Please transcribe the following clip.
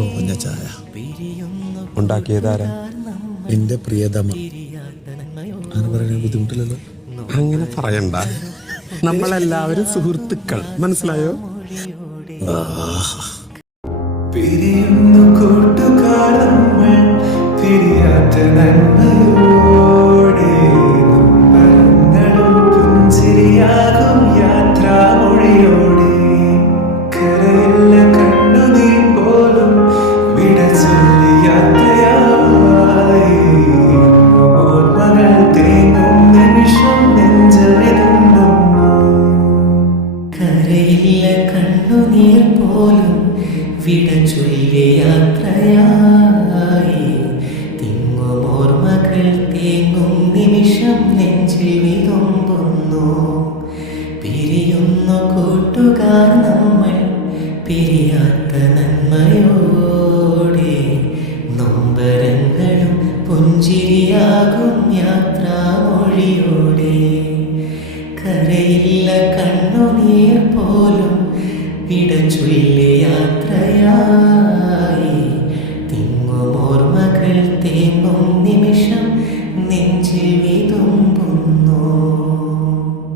തോഞ്ഞ ചായ ഉണ്ടാക്കിയതാരാ? എന്റെ പ്രിയതമ. അങ്ങനെ പറയാൻ ബുദ്ധിമുട്ടില്ലല്ലോ. അങ്ങനെ പറയണ്ട, നമ്മളെല്ലാവരും സുഹൃത്തുക്കൾ, മനസ്സിലായോ? പിരിയുന്നു കൂട്ടുകാർ നമ്മൾ പിരിയാത്ത നന്മയോടെ നൊമ്പരങ്ങളും പുഞ്ചിരിയാകും യാത്രാമൊഴിയോടെ കരയില്ല കണ്ണുനീർ പോലും വിട ചൊല്ലി യാത്രയായി ഓർമ്മകൾ തേങ്ങും നിമിഷം നെഞ്ചറിതുന്നു കരയില്ല കണ്ണുനീർ പോലും വിട ചൊല്ലി യാത്രയായി തിങ്ങും ഓർമ്മകൾ തേങ്ങും നിമിഷം നെഞ്ചിൽ വിതുമ്പുന്നു പിരിയുന്നു കൂട്ടുകാർ നമ്മൾ പിരിയാത്ത നന്മയോടെ നൊമ്പരങ്ങളും പുഞ്ചിരിയാകും യാത്രാമൊഴിയോടെ കരയില്ല കണ്ണുനീർ പോലും വിട ചൊല്ലി യാത്രയായി തിങ്ങും ഓർമ്മകൾ തേങ്ങും നിമിഷം നെഞ്ചിൽ വിതുമ്പുന്നു.